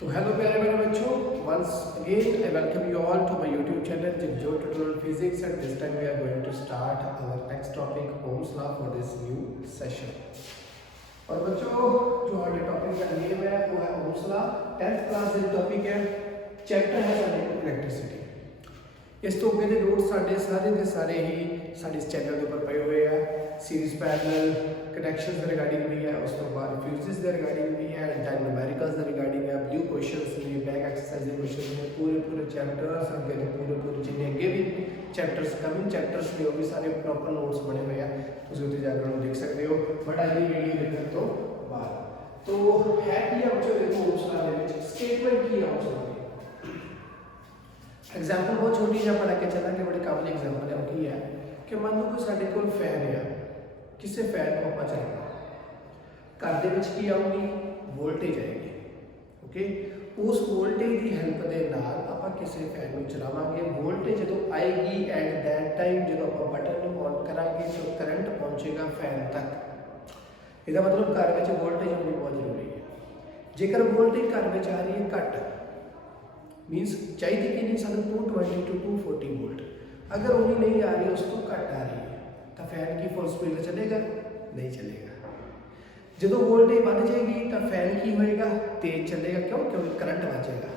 तो हेलो प्यारे मेरे बच्चों, once again I welcome you all to my YouTube channel Jigjo Tutorial Physics, and this time we are going to start our next topic Ohm's law for this new session। और बच्चों जो हमारे topic का name है वो है Ohm's law। 10th class का topic है, चैप्टर है साडे इलेक्ट्रिसिटी। इस तो अगे दे नोट्स साडे के सारे ही साडे इस चैनल के ऊपर पए हुए हैं। सीरीज पैरेलल कनेक्शंस के रिगार्डिंग भी है, उस तो बाद फ्यूजेस के रिगार्डिंग भी है, दैन न्यूमेरिकल्स के रिगार्डिंग है, ब्लू क्वेश्चंस ने, बैक एक्सरसाइज के क्वेश्चन ने, पूरे चैप्टर्स अगे तो पूरे जिन्ने अगे भी चैप्टर्स कमिंग चैप्टर्स ने वो भी सारे प्रॉपर नोट्स बने हुए हैं, तुम उत्ते जाकर देख सकते हो। बट अभी वीडियो देखने तो बाद तो है कि बच्चों देखो Ohm's law they which statement की है ओम्स लॉ की। एग्जांपल बहुत छोटी जा पढ़ा के चला कि बड़ी काबिल एग्जांपल है की है कि मान लो कोई साडे कोल फैन है, किसी फैन को आप चलाना घर दे विच की आऊगी वोल्टेज आएगी। ओके, उस वोल्टेज की हेल्प के नाल आपां किसी फैन को चलावांगे, वोल्टेज जो आएगी एट दैट टाइम जो आप बटन ऑन करांगे तो करंट पहुंचेगा फैन तक। इसका मतलब घर में वोल्टेज होनी बहुत जरूरी है। जेकर वोल्टेज घर में आ रही है घट मीनस चाहिए कि नहीं सानू 220 टू 240 वोल्ट, अगर उन्हीं नहीं आ रही उस तो घट आ रही है तो फैन की फुल स्पीड चलेगा नहीं चलेगा। जो वोल्टेज बढ़ जाएगी तो फैन की होएगा तेज चलेगा, क्यों क्योंकि करंट बचेगा।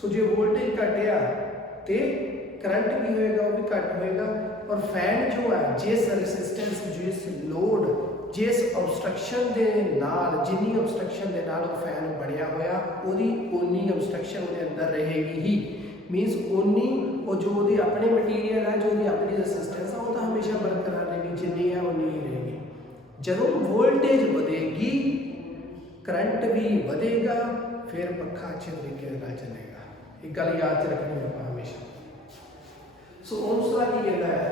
सो जो वोल्टेज घटिया तो करंट भी होएगा वो भी घट होएगा। और फैन जो है जिस रेजिस्टेंस जिस लोड जिस ऑब्स्ट्रक्शन के नाल जिन्नी ऑब्स्ट्रक्शन के नाल वो फैन बनया होया ओदी उन्नी ऑब्स्ट्रक्शन उसके अंदर रहेगी ही, मीनस उन्नी वो जो वो अपने मटीरियल है जो अपनी रेजिस्टेंस है वो तो हमेशा बरकरार रहेगी, जिन्नी है उन्नी ही रहेगी। जब वोल्टेज बढ़ेगी करंट भी बढ़ेगा, फिर पखा अच्छे तरीके से चलेगा। एक गल याद रखनी है हमेशा। सो ओम्स लॉ की कहता है,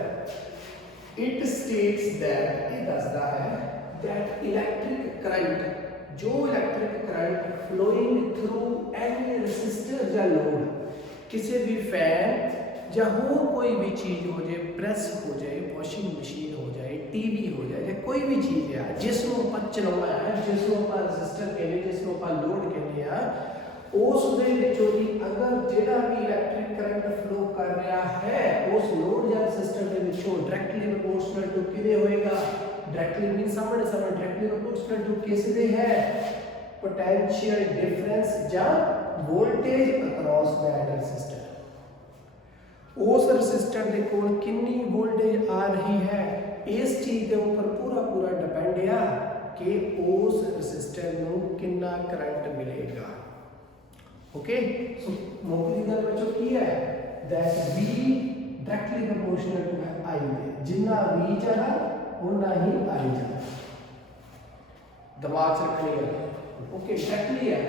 इट स्टेट्स दैट ये दसदा है दैट इलेक्ट्रिक करंट जो electric current flowing through any resistor या लोड किसी भी फैन या हो कोई भी चीज़ हो जाए, प्रेस हो जाए, वॉशिंग मशीन हो जाए, टीवी हो जाए, या कोई भी चीज़ है जिसनों आप चलाना है, जिसनों आप रजिस्टर कहने, जिसनों आप लोड कहने हैं, उस अगर जेड़ा भी इलेक्ट्रिक करंट फ्लो कर रहा है उस लोड या रजिस्टर के विचों डायरेक्टली प्रोपोर्शनल टू किदे होएगा, डायरेक्टली मीन सामने डायरेक्टली प्रोपोर्शनल टू किस दे है पोटेंशियल डिफरेंस या वोल्टेज अक्रॉस दैट रेजिस्टर। उस रेजिस्टर के कोल कितनी वोल्टेज आ रही है इस चीज के ऊपर पूरा डिपेंड है कि उस रेजिस्टर को कितना करंट मिलेगा। ओके, सो मुख्य गल बच्चों की है that V directly proportional to I दे, जितना V चाहा उतना ही I चाहा, दिमाग से रखनी है। ओके, डायरेक्टली है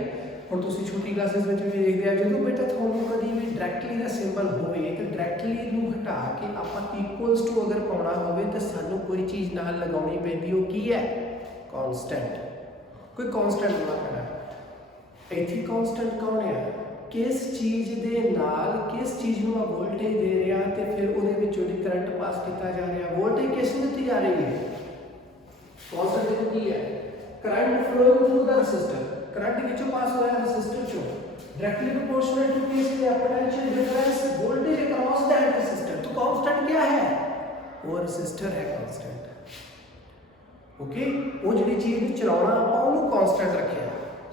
ਹੁਣ ਤੁਸੀਂ ਛੋਟੀ ਕਲਾਸਿਸ ਵਿੱਚ ਵੀ ਦੇਖਦੇ ਆ ਜਦੋਂ ਬੇਟਾ ਤੁਹਾਨੂੰ ਕਦੀ ਵੀ ਡਾਇਰੈਕਟਲੀ ਦਾ ਸਿੰਬਲ ਹੋਵੇ ਤੇ ਡਾਇਰੈਕਟਲੀ ਨੂੰ ਹਟਾ ਕੇ ਆਪਾਂ ਇਕੁਅਲਸ ਟੂ ਅਗਰ ਪਾਉਣਾ ਹੋਵੇ ਤਾਂ ਸਾਨੂੰ ਕੋਈ ਚੀਜ਼ ਨਾਲ ਲਗਾਉਣੀ ਪੈਂਦੀ, ਉਹ ਕੀ ਹੈ ਕਾਂਸਟੈਂਟ। ਕੋਈ ਕਾਂਸਟੈਂਟ ਹੋਣਾ ਪੈਣਾ। ਇੱਥੇ ਕਾਂਸਟੈਂਟ ਕੌਣ ਹੈ, ਕਿਸ ਚੀਜ਼ ਦੇ ਨਾਲ ਕਿਸ ਚੀਜ਼ ਨੂੰ ਆ ਵੋਲਟੇਜ ਦੇ ਰਿਹਾ ਤੇ ਫਿਰ ਉਹਦੇ ਵਿੱਚੋਂ ਦੀ ਕਰੰਟ ਪਾਸ ਕੀਤਾ ਜਾ ਰਿਹਾ। ਵੋਲਟੇਜ ਕਿਸ ਨੂੰ ਦਿੱਤੀ ਜਾ ਰਹੀ ਹੈ, ਕਾਂਸਟੈਂਟ ਕੀ ਹੈ, current flowing through the resistor, current किचो पास हो रहा है रेजिस्टर चो डायरेक्टली प्रोपोर्शनल टू किस के potential difference voltage across that resistor. तो कांस्टेंट क्या है, वो रेजिस्टर है कांस्टेंट। ओके, वो ਜਿਹੜੀ ਚੀਜ਼ ਨੂੰ ਚਲਾਉਣਾ ਆਪਾਂ ਉਹਨੂੰ ਕਾਂਸਟੈਂਟ ਰੱਖਿਆ।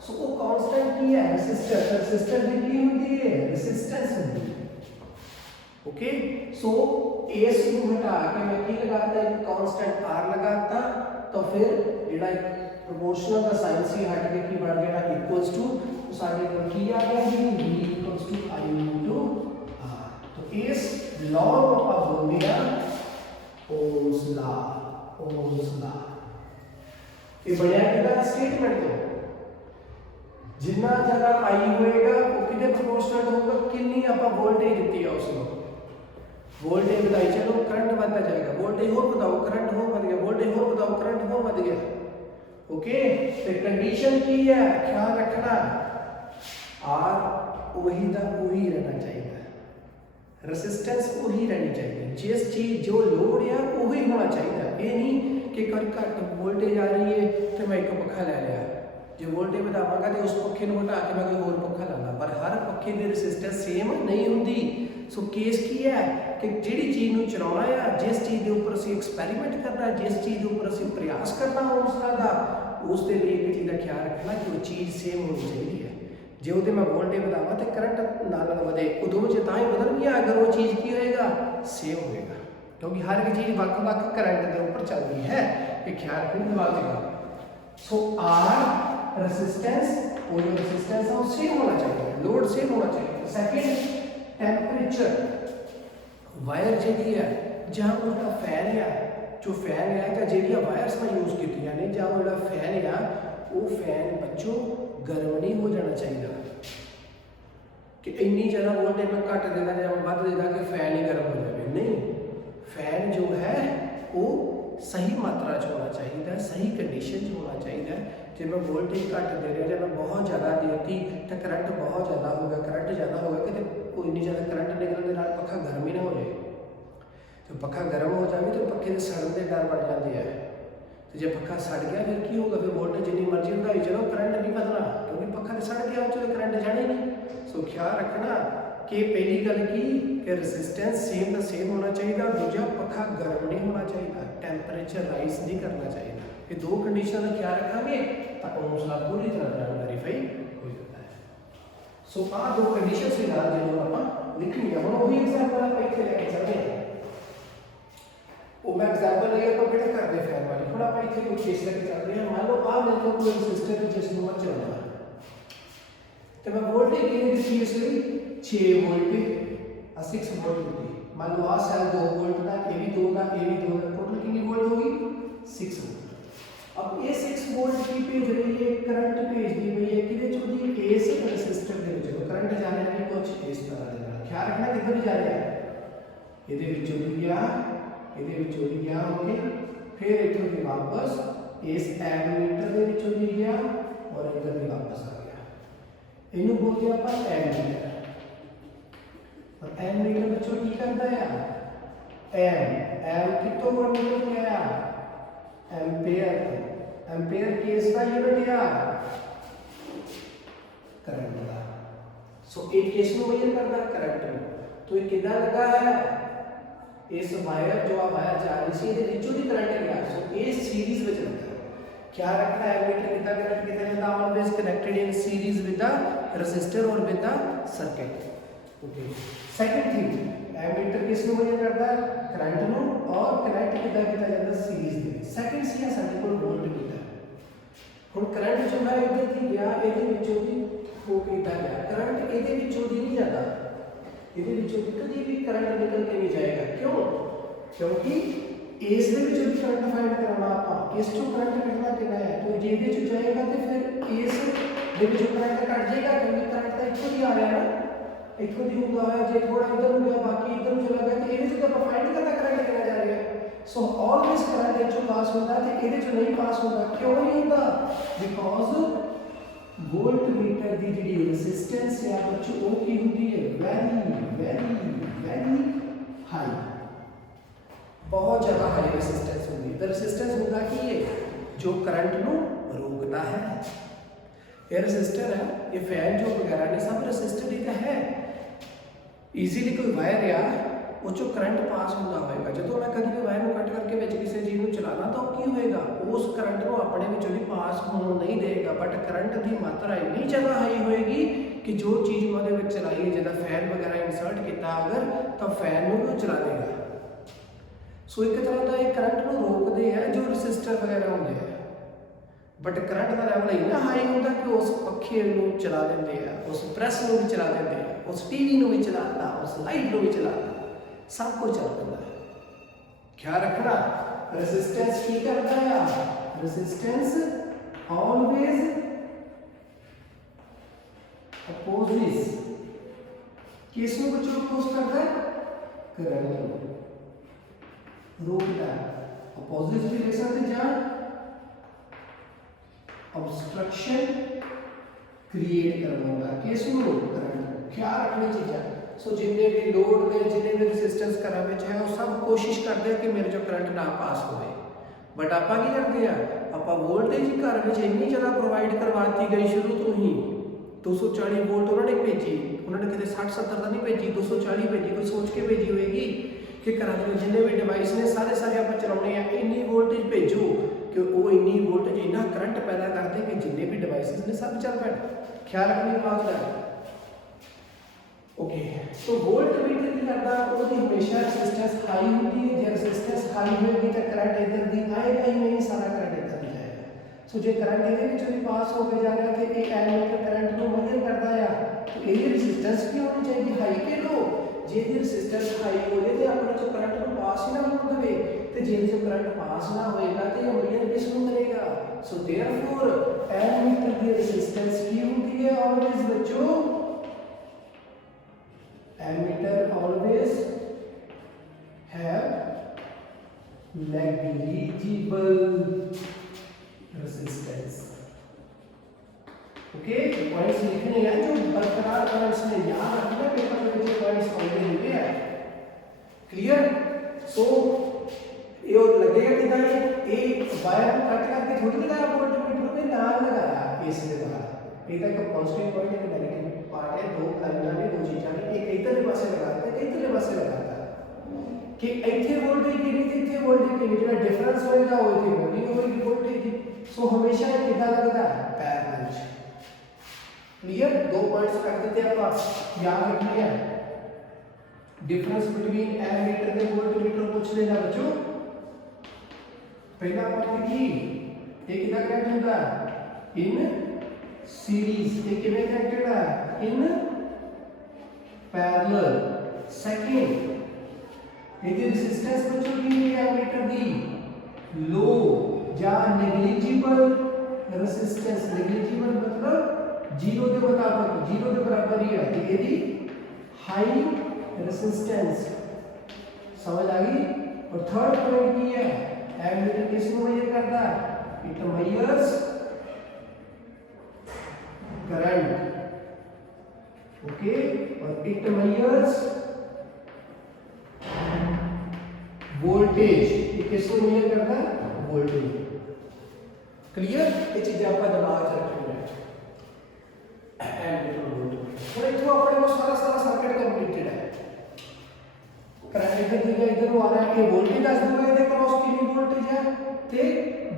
ਸੋ ਉਹ ਕਾਂਸਟੈਂਟ ਕੀ ਹੈ, ਰੈਸਿਸਟਰ। ਰੈਸਿਸਟਰ ਦੀ ਕੀ ਹੁੰਦੀ ਹੈ, ਰੈਸਿਸਟੈਂਸ ਹੁੰਦੀ ਹੈ। ओके, सो इस ਨੂੰ ਹਟਾ ਕੇ ਮੈਂ ਕੀ ਲਗਾਤਾ, ਇੱਕ ਕਾਂਸਟੈਂਟ R ਲਗਾਤਾ, तो फिर ਜਿਹੜਾ प्रोपोर्शनल का साइन सी हट के की बढ़ गया इक्वल्स टू तो सारे को की आ गया जी V equals to I into R। तो इस लॉ को आप बोलते हैं ओम्स लॉ। ओम्स लॉ ये बढ़िया कितना स्टेटमेंट है, जितना ज्यादा I होएगा वो कितने प्रोपोर्शनल होगा, कितनी आपा वोल्टेज देती है उसको। वोल्टेज बताई चलो करंट बढ़ता जाएगा, वोल्टेज और बताओ करंट और बढ़ गया, वोल्टेज और बताओ करंट और बढ़ गया। ओके, तो कंडीशन की है ख्याल रखना R वही दा वही रहना चाहिए, रेजिस्टेंस वही रहनी चाहिए, जिस चीज जो लोड है वही होना चाहिए। ये नहीं कि कभी घट वोल्टेज आ रही है तो मैं एक पखा ले लिया, जो वोल्टेज ਵਧਾਵਾਂਗਾ तो उस पखे ਨੂੰ हटा के मैं कोई होर पखा लाना, पर हर पखे की रजिस्टेंस सेम नहीं होंगी। सो केस की है कि जिहड़ी चीज़ ਨੂੰ चलाना है, जिस चीज़ के उपर असीं एक्सपैरीमेंट करना, जिस चीज़ के उपर असीं प्रयास करना उस तरह का, उस दे लिए एक चीज़ का ख्याल रखना कि वो चीज़ सेम होनी चाहिए है। जे वो मैं वोल्टेज ਵਧਾਵਾਂ तो करंट नाल ਵਧੇ, वो दोवें च तां ही ਵਧਣਗੀਆਂ अगर वो चीज़ की होएगा सेम होएगा, क्योंकि हर एक चीज़ ਵੱਖ-ਵੱਖ करंट के उपर चलती है। ये ख्याल रखना दिमाग में। सो आर रेजिस्टेंस और जो रेजिस्टेंस है वो सेम होना चाहिए, लोड सेम होना चाहिए। सेकंड टेम्परेचर, वायर जी है जहाँ उनका फैन है, जो फैन है या जी वायर्स में यूज़ की ने, जहाँ जो फैन है वो फैन बच्चों गर्म नहीं हो जाना चाहिए कि इन्नी ज़्यादा वोल्टेज में घट देना या वध देना कि फैन ही गर्म हो जाए। नहीं, फैन जो है वो सही मात्रा च होना चाहिए, सही कंडीशन च होना चाहिए। जो मैं वोल्टेज घट दे रहा, जब मैं बहुत ज़्यादा देती तो करंट बहुत ज़्यादा होगा, करंट ज़्यादा होगा कि इन्नी ज़्यादा करंट निकलने के पखा गर्म ही ना हो जाए। जो पखा गर्म हो जाए तो पखे के सड़न के डर बढ़ जाते हैं। तो जो पखा सड़ गया फिर की होगा, फिर वोल्टेज जितनी मर्जी बढ़ाई चलो करंट नहीं बदलना, क्योंकि पखा तो सड़ गया चलो करंट जाने नहीं। सो ख्याल रखना कि पहली गल की कि रेजिस्टेंस सेम का सेम होना चाहिए, दूजा पखा गर्म नहीं होना चाहिए, टैंपरेचर राइज नहीं करना चाहिए। ये दो कंडीशन का ख्याल रखेंगे तो ओम्स लॉ पूरी तरह वेरीफाई हो जाता है। सो आ दो कंडीशन से नाल जो आप लिखनी है, हम वही एग्जांपल आप इतने लेके चलते हैं। वो मैं एग्जांपल लिया तो बेटा कर दे फैन वाली, थोड़ा आप इतने कोई केस लेके चलते हैं। मान लो आ मेरे को कोई रेजिस्टर जिस नंबर चलना है तो मैं वोल्टेज कितनी दी थी इसलिए 6 वोल्ट 6 वोल्ट दी। मान लो आ सेल 2 वोल्ट का, ए भी 2 का, ए भी 2 का, टोटल कितनी वोल्ट होगी 6 वोल्ट। अब ये 6 वोल्ट की भेज रही है, करंट भेज दी गई है किदे चों दी, इस रेजिस्टर दे विच करंट जा रहा है कुछ इस तरह दे नाल। ख्याल रखना किधर जा रहा है, इहदे विचों दी गया, इहदे विचों दी गया, ओके, फिर इथों दी वापस इस एमीटर दे विचों दी गया और इधर दी वापस आ गया। इन्हें बोलते हैं अपन एमीटर। और एमीटर बच्चों की करता है एम कितो वर्ड निकल गया एम्पेयर, एम्पेयर केस का यूनिट या करंट का। सो एक केस में मेजर करता है करंट में, तो ये कितना लगा है इस वायर जो वायर जा रही सी ये विचों दी करंट गया। सो ये सीरीज में चलता है। क्या रखना है एमीटर कितना करंट कितने रहता, always connected in series with the resistor और with the circuit. Okay, second thing ammeter किस ਨੂੰ मेजर करता है करंट ਨੂੰ और कनेक्ट कितना किया जाता है सीरीज में। सेकंड सी है ਸਾਡੇ ਕੋਲ वोल्टमीटर। ਹੁਣ करंट जो है इधर ਦੀ ਗਿਆ, ਇਹਦੇ ਵਿੱਚੋਂ ਦੀ ਹੋ ਕੇ ਇਧਰ ਗਿਆ, करंट ਇਹਦੇ ਵਿੱਚੋਂ ਦੀ ਨਹੀਂ ਜਾਂਦਾ, ਇਹਦੇ ਵਿੱਚੋਂ ਦੀ ਕਦੀ ਵੀ करंट निकल के नहीं जाएगा। क्यों, क्योंकि इस दे विच भी करंट फाइंड करना आप, इस चों करंट कितना कितना है तो जे दे च जाएगा तो फिर इस दे विच करंट कट जाएगा, क्योंकि करंट तो इथों ही आ रहा है ना, इथों ही होगा है। जे थोड़ा इधर हो गया बाकी इधर चला गया तो ਇਹਦੇ ਚ तो फाइंड करना करंट कितना जा रहा है। सो ऑलवेज करंट इथों पास होता है तो ਇਹਦੇ ਚ नहीं पास होगा। क्यों नहीं होता, बिकॉज वोल्टमीटर दी जी रेजिस्टेंस है बच्चों वो की होती है वेरी वेरी वेरी हाई, बहुत ज़्यादा हाई रेजिस्टेंस होगी। तो रेजिस्टेंस होगा कि ये जो करंट को रोकता है, ये रेजिस्टर है, ये फैन जो वगैरह ने सब रेजिस्टर ही है। ईजीली कोई वायर या वो जो करंट पास होता होगा, जो मैं कभी भी वायर को कट करके विच किसी चीज़ को चलाना तो की होएगा उस करंट को अपने विचों भी पास होने नहीं देगा, बट करंट की मात्रा इन्नी ज़्यादा हाई होएगी कि जो चीज़ मैं चलाई जिदा फैन वगैरह इंसर्ट किया अगर तो फैन को भी चला देगा। सो एक तरह का ये करंट को रोकते हैं जो रेजिस्टर वगैरह होंगे हैं, बट करंट का लैवल इन्ना हाई होता कि उस पखे को चला देंगे हैं, उस प्रेस को भी चला देंगे हैं, उस टीवी को भी चलाता, उस लाइट को भी चलाता, सब कुछ चल रहा है। ख्याल रखना रेजिस्टेंस की करता है, रेजिस्टेंस ऑलवेज अपोजिस किस को बच्चों अपोज करता है, करंट को रोकता है। अपोजिट भी लिख सकते जहां ऑब्स्ट्रक्शन क्रिएट करना किस को करंट। ख्याल रखनी चीज़ें। सो जिन्हें भी लोड में जिन्हें भी रेजिस्टेंस करा में है वो सब कोशिश करते हैं कि मेरे जो करंट ना पास होए, बट आप की करते हैं ਆਪਾਂ ਵੋਲਟੇਜ ਘਰ ਵਿੱਚ ਇੰਨੀ ਜ਼ਿਆਦਾ ਪ੍ਰੋਵਾਈਡ ਕਰਵਾਤੀ ਗਈ ਸ਼ੁਰੂ ਤੋਂ ਹੀ 240 ਵੋਲਟ ਉਹਨਾਂ ਨੇ ਭੇਜੀ, ਉਹਨਾਂ ਨੇ ਕਿਤੇ 60 70 ਦਾ ਨਹੀਂ ਭੇਜੀ, 240 ਭੇਜੀ, ਕੋਈ ਸੋਚ ਕੇ ਭੇਜੀ ਹੋਏਗੀ ਕਿ ਘਰਾਂ ਦੇ ਜਿੰਨੇ ਵੀ ਡਿਵਾਈਸ ਨੇ ਸਾਰੇ ਆਪਾਂ ਚਲਾਉਣੇ ਆ, ਇੰਨੀ ਵੋਲਟੇਜ ਭੇਜੋ ਕਿ ਉਹ ਇੰਨੀ ਵੋਲਟੇਜ ਇੰਨਾ ਕਰੰਟ ਪੈਦਾ ਕਰਦੇ ਕਿ ਜਿੰਨੇ ਵੀ ਡਿਵਾਈਸਿਸ ਨੇ ਸਭ ਚੱਲ ਪੈਣ। ਖਿਆਲ ਰੱਖਣੀ ਬਾਤ ਦਾ ओके। तो वोल्ट मीटर की करता ਉਹਦੀ ਹਮੇਸ਼ਾ ਰੈਜ਼ਿਸਟੈਂਸ ਹਾਈ ਹੁੰਦੀ ਹੈ। ਜੇ ਰੈਜ਼ਿਸਟੈਂਸ ਹਾਈ ਹੋਏਗੀ ਤਾਂ ਕਰੰਟ ਇਧਰ ਦੀ ਆਏਗਾ ਹੀ ਨਹੀਂ, ਸਾਰਾ ਕਰੰਟ ਇਧਰ ਦੀ ਜਾਏਗਾ। ਸੋ ਜੇ ਕਰੰਟ ਇਹਦੇ ਵਿੱਚੋਂ ਵੀ ਪਾਸ ਹੋ ਕੇ ਜਾ ਰਿਹਾ ਤੇ ਇਹ ਐਮੀਟਰ ਕਰੰਟ ਨੂੰ ਮੇਜ਼ਰ ਕਰਦਾ ਆ, ਤਾਂ ਇਹਦੀ ਰੈਜ਼ਿਸਟੈਂਸ ਕੀ ਹੋਣੀ ਚਾਹੀਦੀ, ਹਾਈ ਕਿ ਲੋ। ਜੇ ਇਹਦੀ ਰੈਜ਼ਿਸਟੈਂਸ ਹਾਈ ਹੋ ਜੇ ਤੇ ਆਪਣੇ ਚੋਂ ਕਰੰਟ ਨੂੰ ਪਾਸ ਹੀ ਨਾ ਹੋਣ ਦੇਵੇ, ਤੇ ਜੇ ਇਹਦੇ ਚੋਂ ਕਰੰਟ ਪਾਸ ਨਾ ਹੋਏਗਾ ਤੇ ਇਹ ਮੇਜ਼ਰ ਕਿਸ ਨੂੰ ਕਰੇਗਾ। ਸੋ देयरफॉर ਐਮੀਟਰ ਦੀ ਰੈਜ਼ਿਸਟੈਂਸ ਕੀ ਹੁੰਦੀ ਹੈ ਆਲਵੇਜ਼ ਬੱਚੋ, ammeter always have negligible resistance। Okay, points लिखने हैं जो बरकरार पॉइंट्स ने याद रखना, पेपर में जो पॉइंट्स पढ़ने हुए हैं। क्लियर। सो ये लगेगा कि ये वायर को कट करके थोड़ी लगाया वोल्टमीटर में, नाल लगाया इस के बाद ये तक पॉजिटिव पॉइंट है नेगेटिव पार्ट है, दो लाइनां ने, दो चीज़ां ने, एक इधरले पासे लगाता है, इधरले पासे लगाता कि ਇੱਥੇ वोल्टेज कितनी थी, ਇੱਥੇ वोल्टेज कितनी, ਜਿਹੜਾ डिफरेंस होएगा वो इतनी होगी होगी वोल्टेज की। सो हमेशा ये कितना लगता है, पैरेलल। क्लियर। दो पॉइंट्स रख देते हैं आप, याद रखिए। डिफरेंस बिटवीन एमीटर ਤੇ वोल्टमीटर पूछ लेना बच्चों। पहला पॉइंट की ये कितना कनेक्ट होता है, इन सीरीज, ये कितने कनेक्टेड है, इन पैरेलल। सेकंड ਇਹਦੀ ਰੈਜ਼ਿਸਟੈਂਸ बच्चों की है एमीटर दी लो या नेग्लिजिबल रेजिस्टेंस। नेग्लिजिबल मतलब जीरो के मुताबिक, जीरो के बराबर ही है, तो ਇਹਦੀ हाई रेजिस्टेंस। समझ आ गई। और थर्ड पॉइंट की है, एमीटर किसको मेजर करता है, इट मेजर्स करंट। ओके। और इट मेजर्स वोल्टेज, ये किसको मेजर करता है, वोल्टेज। क्लियर। ये चीजें आप दिमाग में रखनी है। एमीटर वोल्टमीटर और इथों अपने को सारा सर्किट कंप्लीटेड है। करंट इधर दी गया, इधर आ रहा है, ये वोल्टेज दस दूंगा ਇਹਦੇ क्रॉस कितनी वोल्टेज है, ਤੇ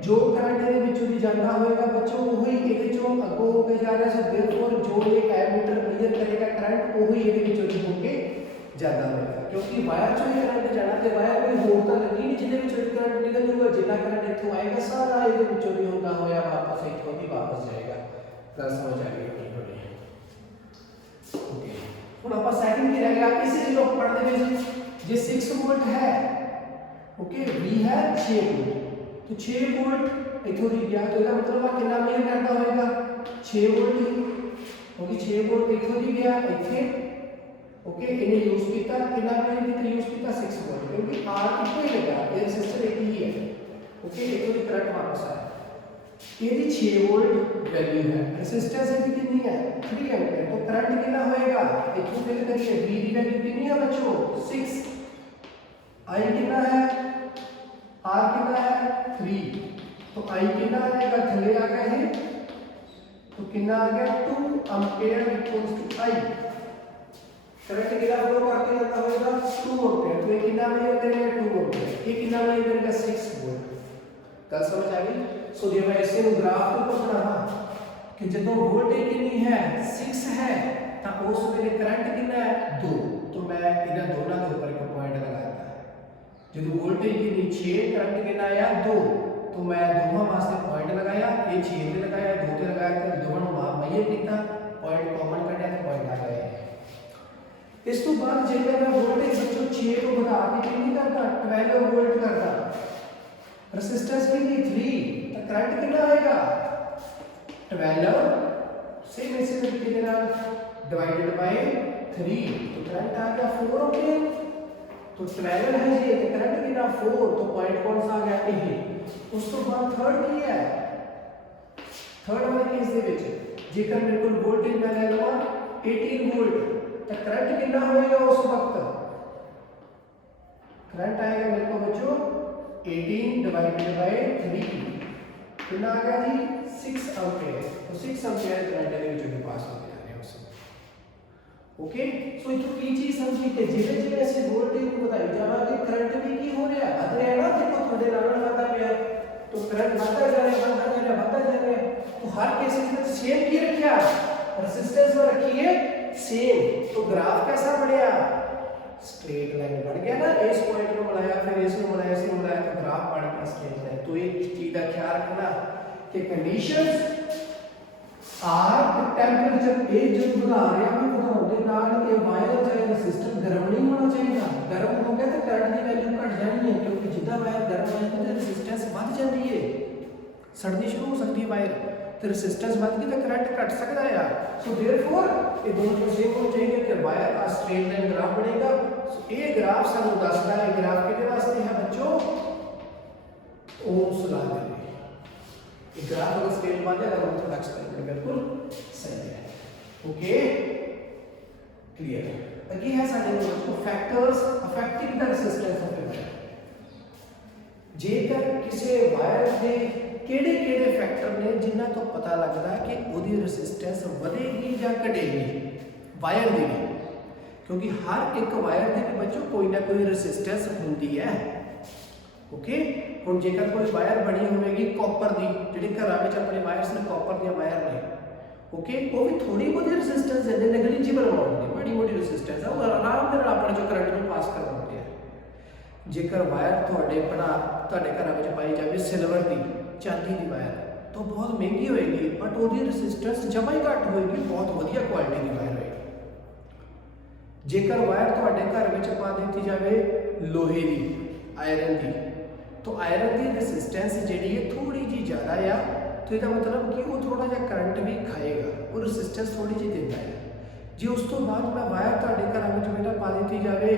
जो करंट ਇਹਦੇ ਵਿੱਚੋਂ ਦੀ ਜਾਂਦਾ ਹੋਏਗਾ ਬੱਚੋ ਉਹੀ ਇਹਦੇ ਚੋਂ ਅੱਗੋਂ ਹੋ ਕੇ ਜਾ ਰਿਹਾ। ਸੋ देयरफॉर जो ये एमीटर मेजर करेगा करंट ਉਹੀ ਇਹਦੇ ਵਿੱਚੋਂ ਦੀ ਹੋ ਕੇ ਜਾਂਦਾ ਹੋਏਗਾ, क्योंकि वायर चों ही करंट जाना ते वायर कोई होल ਤਾਂ ਲੱਗੀ ਨਹੀਂ ਜਿਹਦੇ ਵਿੱਚੋਂ ਦੀ करंट ਨਿਕਲ ਜੂਗਾ। ਜਿੰਨਾ करंट ਇੱਥੋਂ ਆਏਗਾ ਸਾਰਾ ਇਹਦੇ ਵਿੱਚੋਂ ਦੀ ਹੁੰਦਾ ਹੋਇਆ ਵਾਪਸ ਇੱਥੋਂ ਦੀ ਵਾਪਸ ਜਾਏਗਾ। ਗੱਲ ਸਮਝ ਆ ਗਈ ਹੋਣੀ। ਓਕੇ। ਹੁਣ ਆਪਾਂ ਸੈਕਿੰਡ ਕੀ ਰਹਿ ਗਿਆ, ਇਸੇ ਲੋਕ ਪੜ੍ਹਦੇ ਵਿੱਚ जे 6 वोल्ट है, ओके, V है 6 वोल्ट, तो 6 वोल्ट इथों दी गया, तो इसका मतलब आ कितना मेजर करता होएगा, 6 वोल्ट ही, क्योंकि 6 वोल्ट इथों दी गया इथे। ओके, इन्हें यूज किया कितना मेजर किया, यूज किया 6 वोल्ट, क्योंकि R इको ही लगा, ये रेजिस्टर एक ही है। ओके, इथों दी करंट वापस आया, ये 6 वोल्ट वैल्यू है, रेजिस्टेंस इसकी कितनी है, 3 एम्पीयर। तो करंट कितना होएगा, इथों फिल करिए, V दी वैल्यू कितनी है बच्चों, 6, I कितना है, R कितना है, 3, तो I कितना आएगा, थले आ गया है, तो कितना आ गया 2 ampere equals to I। Current कितना फ्लो करते रहता होगा 2 एम्पीयर, तो ये कितना मेजर करेगा 2 एम्पीयर, ये कितना मेजर करेगा 6 वोल्ट। कल समझ आ गई। सो जे मैं इसे ग्राफ के ऊपर बनावा कि जब वोल्टेज कितनी है 6 है, तो उस वेले करंट कितना है 2, तो मैं इन्हां दोनों के ऊपर एक पॉइंट लगाया। जब वोल्टेज की 6 करंट कितना आया 2, तो मैं दोनों वास्ते पॉइंट लगाया, ये 6 पे लगाया, 2 पे लगाया, तो दोनों माप मेजर किया, पॉइंट कॉमन कटिया तो पॉइंट आ गए। इस तो बाद जब मैं वोल्टेज बच्चों 6 को बढ़ा के कितनी करता, 12 वोल्ट करता, रेजिस्टेंस कितनी 3, तो करंट कितना आएगा 12, सेम इसी तरीके के नाल डिवाइडेड बाय 3, तो करंट आ गया 4 एम्पीयर। तो 12 है जी, तो करंट कितना 4, तो पॉइंट कौन सा आ गया यही। उस तो बाद थर्ड की है, थर्ड वाले केस दे विच जेकर मेरे को वोल्टेज मैं ले लवा 18 वोल्ट, तो करंट कितना होएगा उस वक्त, करंट आएगा मेरे को बच्चों 18 डिवाइडेड बाय 3, कितना आ गया जी 6 एम्पीयर। तो 6 एम्पीयर करंट ਦੇ ਵਿੱਚੋਂ ਪਾਸ ਹੋ ਜਾ ਰਿਹਾ ਉਸ ओके। सो इतो की चीज समझी कि जिवे जिवे ऐसे वोल्टेज को बताई जावांगे करंट भी की हो रहा है अदरे ना देखो थोड़े नाल बढ़ता गया तो करंट बढ़ता जा रहा है तो हर केस में सेम की रखा रेजिस्टेंस में रखी है सेम। तो ग्राफ कैसा बढ़िया स्ट्रेट लाइन बढ़ गया ना, इस पॉइंट को मिलाया फिर इसको मिलाया इसको मिलाया तो ग्राफ बढ़ गया स्ट्रेट लाइन। तो एक चीज का ख्याल रखना कि कंडीशंस आर टेंपरेचर ए जो बढ़ा रहा है ਵਧਾਉਂਦੇ ਨਾਲ ਇਹ ਵਾਇਰ ਚਾਹੇ ਰੈਸਿਸਟਰ ਗਰਮ ਨਹੀਂ ਹੋਣਾ ਚਾਹੀਦਾ। ਗਰਮ ਹੋ ਗਿਆ ਤਾਂ ਕਰੰਟ ਦੀ ਵੈਲਿਊ ਘਟ ਜਾਣੀ ਹੈ ਕਿਉਂਕਿ ਜਿੱਦਾਂ ਵਾਇਰ ਗਰਮ ਹੋ ਜਾਂਦੀ ਹੈ ਰੈਸਿਸਟੈਂਸ ਵੱਧ ਜਾਂਦੀ ਹੈ, ਸੜਨੀ ਸ਼ੁਰੂ ਹੋ ਸਕਦੀ ਹੈ ਵਾਇਰ ਤੇ ਰੈਸਿਸਟੈਂਸ ਵੱਧ ਗਈ ਤਾਂ ਕਰੰਟ ਘਟ ਸਕਦਾ ਹੈ। ਸੋ देयरफॉर ਇਹ ਦੋਨੋਂ ਸੇਮ ਹੋਣੇ ਚਾਹੀਦੇ ਕਿ ਵਾਇਰ ਆ ਸਟ੍ਰੇਟ ਲਾਈਨ ਗ੍ਰਾਫ ਬਣੇਗਾ। ਸੋ ਇਹ ਗ੍ਰਾਫ ਸਾਨੂੰ ਦੱਸਦਾ ਹੈ ਗ੍ਰਾਫ ਕਿਹਦੇ ਵਾਸਤੇ ਹੈ ਬੱਚੋ ओम्स ला के लिए। ये ग्राफ अगर स्केल बन जाए तो थोड़ा एक्सपेरिमेंट बिल्कुल सही है। ओके क्लियर है। अगे है साडे दोस्तों factors affecting the resistance of a wire. जेकर किसी वायर दे ਕਿਹੜੇ ਫੈਕਟਰ ਨੇ ਜਿਨ੍ਹਾਂ ਤੋਂ ਪਤਾ ਲੱਗਦਾ ਕਿ ਉਹਦੀ ਰੈਸਿਸਟੈਂਸ ਵਧੇਗੀ ਜਾਂ ਘਟੇਗੀ ਵਾਇਰ ਦੀ ਵੀ, ਕਿਉਂਕਿ ਹਰ ਇੱਕ ਵਾਇਰ ਦੇ ਵਿੱਚ ਬੱਚੋ ਕੋਈ ਨਾ ਕੋਈ ਰੈਸਿਸਟੈਂਸ ਹੁੰਦੀ ਹੈ। ओके ਹੁਣ ਜੇਕਰ ਕੋਈ ਵਾਇਰ ਬਣੀ ਹੋਵੇਗੀ ਕਾਪਰ ਦੀ, ਜਿਹੜੇ ਘਰਾਂ ਵਿੱਚ ਆਪਣੇ ਵਾਇਰਸ ਨੇ ਕਾਪਰ ਦੀਆਂ ਵਾਇਰ ਨੇ, ओके ਉਹ ਵੀ ਥੋੜੀ ਬਹੁਤੀ ਰੈਸਿਸਟੈਂਸ ਹੈ, ਨੈਗਲੀਜੀਬਲ ਅਮਾਉਂਟ ਦੀ ਮਾੜੀ ਮੋਟੀ ਰੈਸਿਸਟੈਂਸ ਹੈ, ਉਹ ਆਰਾਮ ਦੇ ਨਾਲ ਆਪਣੇ ਜੋ ਕਰੰਟ ਨੂੰ ਪਾਸ ਕਰਵਾਉਂਦੇ ਆ। ਜੇਕਰ ਵਾਇਰ ਤੁਹਾਡੇ ਘਰਾਂ ਵਿੱਚ ਪਾਈ ਜਾਵੇ ਸਿਲਵਰ ਦੀ, ਚਾਂਦੀ ਦੀ ਵਾਇਰ ਤਾਂ ਬਹੁਤ ਮਹਿੰਗੀ ਹੋਏਗੀ ਬਟ ਉਹਦੀ ਰੈਸਿਸਟੈਂਸ ਜਮਾਂ ਹੀ ਘੱਟ ਹੋਏਗੀ, ਬਹੁਤ ਵਧੀਆ ਕੁਆਲਿਟੀ ਦੀ ਵਾਇਰ ਹੋਏਗੀ। ਜੇਕਰ ਵਾਇਰ ਤੁਹਾਡੇ ਘਰ ਵਿੱਚ ਪਾ ਦਿੱਤੀ ਜਾਵੇ ਲੋਹੇ ਦੀ, ਆਇਰਨ ਦੀ, तो आयरन की रेजिस्टेंस जी थोड़ी जी ज़्यादा आ, तो इसका मतलब कि वो थोड़ा जहा करंट भी खाएगा, वो रेजिस्टेंस थोड़ी जी देता है। जी उस तो बाद मैं वायर तुहाडे घरां विच बेटा पा दी जाए,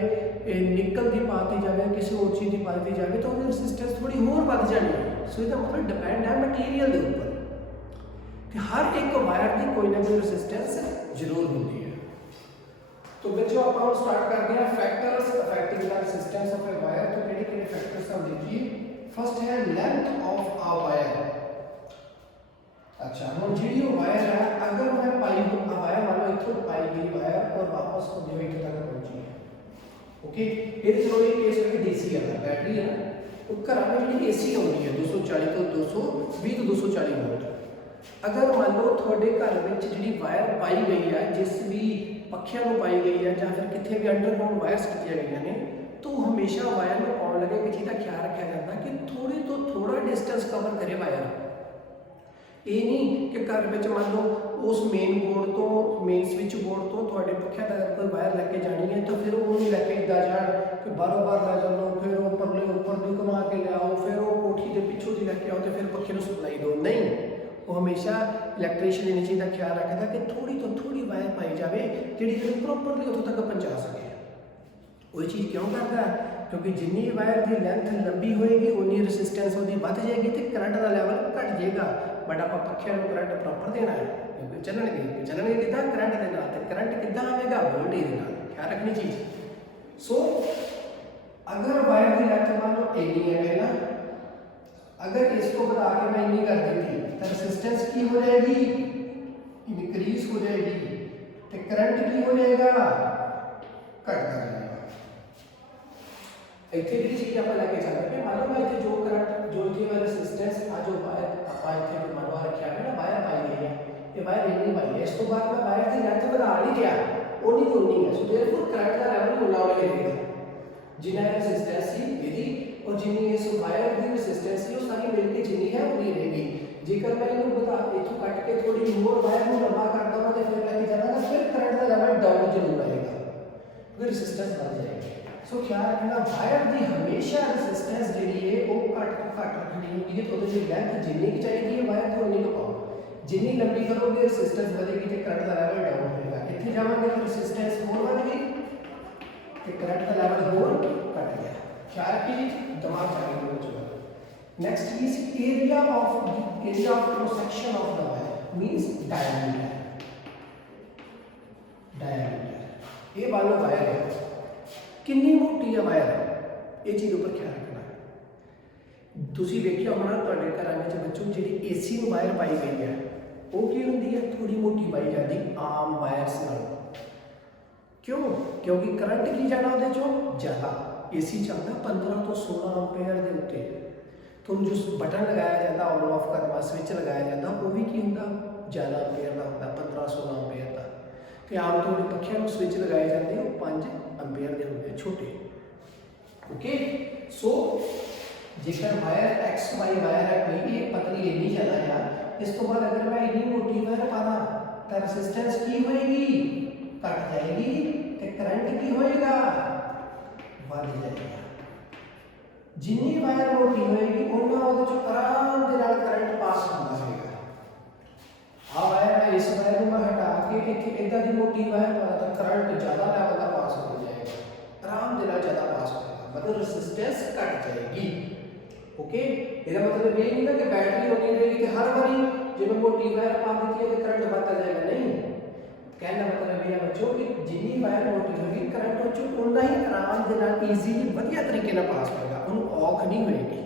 निकल की पा दी जाए, किसी होर चीज़ की पा दी जाए तो उसकी रेजिस्टेंस थोड़ी होर बढ़ जानी है। सो इसका मतलब डिपेंड है मटीरियल के ऊपर कि हर एक वायर की कोई ना कोई रेजिस्टेंस जरूर होती है। तो बच्चों आप स्टार्ट करते हैं factors affecting the resistance of a wire. तो किहड़े फैक्टर्स हम देखिए। फर्स्ट है लेंथ ऑफ अ वायर। अच्छा हम जी वायर है अगर मैं पाई वायर मान लो इथों पाई गई वायर और वापस जो इथे तक पहुंची है, ओके ये चलो ये केस में डीसी है बैटरी है ना, वो घर में जी एसी आती है 240 तो 220 तो 240 वोल्ट। अगर मान लो थोड़े घर में जी वायर पाई गई है जिस भी पक्षियों को पाई गई है या फिर कितने भी अंडरग्राउंड वायर्स की गई ने, तो हमेशा वायर में पाने लगे एक चीज़ का ख्याल रखा जाता है कि थोड़ी तो थोड़ा डिस्टेंस कवर करे वायर। ये नहीं कि घर में मान लो उस मेन बोर्ड तो मेन स्विच बोर्ड तो थोड़े पक्षियों तक कोई वायर लैके जानी है तो फिर वो नहीं लैके इदा जान कि बारों बार लै चलो, फिर वो ऊपर भी घुमा के लियाओ, फिर वो कोठी के पिछों की लैके आओ तो फिर पक्षी को सप्लाई दो। नहीं, वो हमेशा इलैक्ट्रीशियन इन चीज़ का ख्याल रखता कि थोड़ी तो थोड़ी वायर पाई जाए जी प्रॉपरली उतों तक पहुँचा सके। वो चीज़ क्यों करता है क्योंकि जिन्नी वायर की लेंथ लंबी होएगी उन्नी रेजिस्टेंस उसकी बढ़ जाएगी तो करंट का लैवल घट जाएगा। बट आप पक्षियों को करंट प्रॉपर देना है क्योंकि चलने कितना करंट के नाल, करंट कितना आएगा वोल्टेज के नाल, ख्याल रखनी चीज़। सो अगर वायर की लेंथ मान लो इतनी है पहला, अगर इसको बढ़ा के मैं इतनी कर देती तो रेजिस्टेंस की हो जाएगी इनक्रीज हो जाएगी तो करंट की हो जाएगा घटता जाएगा। इतने जी चीज़ आप लैके चलते हैं मान लो मैं इतने जो करंट जो इतनी वाला रेजिस्टेंस आ जो वायर आप इतने मान लो रखा है ना वायर पाई गई है, ये वायर इतनी पाई है, इस तो बाद मैं वायर की लेंथ बढ़ा नहीं गया उन्नी तो उन्नी है। सो देयरफॉर करंट का लेवल उन्ना ही रहेगा जिन्ना रेजिस्टेंस सी यदि और जिन्नी इस वायर की रेजिस्टेंस सी वो सारी मिलकर जिन्नी है उन्नी रहेगी। जेकर मैं इन्हें बता इतों कट के थोड़ी मोर वायर को लंबा करता हूँ तो फिर लैके जाना फिर करंट का लेवल डाउन जरूर आएगा फिर रेजिस्टेंस बढ़ जाएगी। सो ख्याल रखना वायर की हमेशा रेजिस्टेंस जी है वो घट तो घट रखनी होती है। तो लेंथ जिन्नी की चाहिए वायर तो उन्नी को पाओ, जिन्नी लंबी करोगे रेजिस्टेंस बढ़ेगी तो करंट का लेवल डाउन होगा। इतने जाओगे तो रेजिस्टेंस होर बढ़ गई तो करंट का लेवल होर घट गया। ख्याल की दिमाग चाहिए। Next is area of cross section of the wire means diameter. Diameter ये मान लो वायर है कितनी मोटी है वायर, ये चीज़ ऊपर ख्याल रखना है। ਤੁਸੀਂ ਵੇਖਿਆ ਹੋਣਾ ਤੁਹਾਡੇ ਘਰਾਂ ਵਿੱਚ ਬੱਚੋ ਜਿਹੜੀ ਏਸੀ ਨੂੰ ਵਾਇਰ ਪਾਈ ਗਈ ਹੈ ਉਹ ਕੀ ਹੁੰਦੀ ਹੈ, ਥੋੜੀ ਮੋਟੀ ਪਾਈ ਜਾਂਦੀ ਆਮ ਵਾਇਰਸ ਨਾਲ। ਕਿਉਂ? ਕਿਉਂਕਿ ਕਰੰਟ ਕੀ ਜਾਣਾ ਉਹਦੇ ਚੋਂ ਜ਼ਿਆਦਾ। ਏਸੀ ਚੱਲਦਾ 15 ਤੋਂ 16 ਐਂਪੀਅਰ ਦੇ ਉੱਤੇ। ਤੁਹਾਨੂੰ ਜੋ ਬਟਨ ਲਗਾਇਆ ਜਾਂਦਾ ਔਨ ਆਫ ਕਰਨ ਵਾਸਤੇ ਸਵਿਚ ਲਗਾਇਆ ਜਾਂਦਾ ਉਹ ਵੀ ਕੀ ਹੁੰਦਾ, ਜ਼ਿਆਦਾ ਐਂਪੀਅਰ ਦਾ ਹੁੰਦਾ, 15-16 ਐਂਪੀਅਰ ਦਾ। ਤੇ ਆਮ ਤੌਰ ਤੇ ਪੱਖਿਆਂ ਨੂੰ ਸਵਿਚ ਲਗਾਏ ਜਾਂਦੇ ਉਹ 5 ਐਂਪੀਅਰ ਦੇ ਹੁੰਦੇ ਛੋਟੇ। ਓਕੇ, ਸੋ ਜੇਕਰ ਵਾਇਰ ਐਕਸ ਵਾਈ ਵਾਇਰ ਹੈ ਕੋਈ ਇਹ ਪਤਲੀ ਇੰਨੀ ਜ਼ਿਆਦਾ ਹੈ, ਇਸ ਤੋਂ ਬਾਅਦ ਅਗਰ ਮੈਂ ਇੰਨੀ ਮੋਟੀ ਵਾਇਰ ਪਾਣਾ ਤਾਂ ਰੈਸਿਸਟੈਂਸ ਕੀ ਹੋਏਗੀ, ਘਟ ਜਾਏਗੀ ਤੇ ਕਰੰਟ ਕੀ ਹੋਏਗਾ, ਵੱਧ ਜਾਏਗਾ। ਜਿੰਨੀ ਵਾਇਰ ਮੋਟੀ ਹੋਏਗੀ ਉਹਨਾਂ ਉਹਦੇ ਚ ਆਰਾਮ ਦੇ ਨਾਲ ਕਰੰਟ ਪਾਸ ਹੁੰਦਾ ਹੋਏਗਾ। ਆ ਵਾਇਰ ਇਸ ਵਾਇਰ ਨੂੰ ਮੈਂ ਹਟਾ ਕੇ ਇੱਥੇ ਇਦਾਂ ਦੀ ਮੋਟੀ ਵਾਇਰ ਪਾ ਤਾਂ ਕਰੰਟ ਜ਼ਿਆਦਾ ਲੈਵਲ ਦਾ ਪਾਸ ਹੋ ਜਾਏਗਾ, ਆਰਾਮ ਦੇ ਨਾਲ ਜ਼ਿਆਦਾ ਪਾਸ ਹੋਏਗਾ, ਮਤਲਬ ਰੈਸਿਸਟੈਂਸ ਘਟ ਜਾਏਗੀ। ਓਕੇ, ਇਹਦਾ ਮਤਲਬ ਇਹ ਨਹੀਂ ਨਾ ਕਿ ਬੈਟਰੀ ਹੋਣੀ ਰਹੇਗੀ ਤੇ ਹਰ ਵਾਰੀ ਜਿਵੇਂ ਮੋਟੀ ਵਾਇਰ ਪਾ ਦਿੱਤੀ ਹੈ ਤੇ ਕਰੰਟ ਵੱਧਦਾ ਜਾਏਗਾ, ਨਹੀਂ। कहने का मतलब ये बच्चों कि जिन्नी वायर मोटी होगी करंट बच्चों उतना ही आराम के नाल इजीली बढ़िया तरीके ना पास होगा, उन्हें औख नहीं होएगी।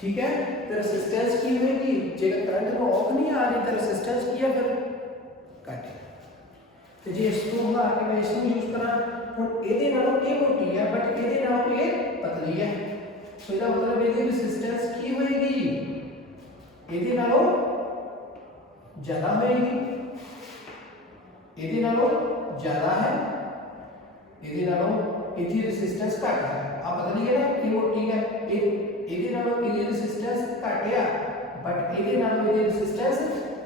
ठीक है, तो रेजिस्टेंस की होएगी, जेकर करंट में औख नहीं आ रही तो रेजिस्टेंस की है फिर घट। तो जे इसको हम आके मैं इसको यूज करा हुन ਇਹਦੇ ਨਾਲੋਂ ਇਹ मोटी है बट ਇਹਦੇ ਨਾਲੋਂ ਇਹ पतली है, सो ਇਹਦਾ मतलब ਇਹਦੀ रेजिस्टेंस की होएगी, ਇਹਦੇ ਨਾਲੋਂ ज्यादा होएगी, ਇਹਦੇ ਨਾਲੋਂ ਜ਼ਿਆਦਾ ਹੈ, ਇਹਦੇ ਨਾਲੋਂ ਇਹਦੀ ਰੈਸਿਸਟੈਂਸ ਘੱਟ ਹੈ। ਆ ਪਤਾ ਨਹੀਂ ਹੈ ਕਿ ਮੋਟੀ ਹੈ, ਇਹਦੇ ਨਾਲੋਂ ਇਹਦੀ ਰੈਸਿਸਟੈਂਸ ਘੱਟ ਆ ਬਟ ਇਹਦੇ ਨਾਲੋਂ ਇਹਦੀ ਰੈਸਿਸਟੈਂਸ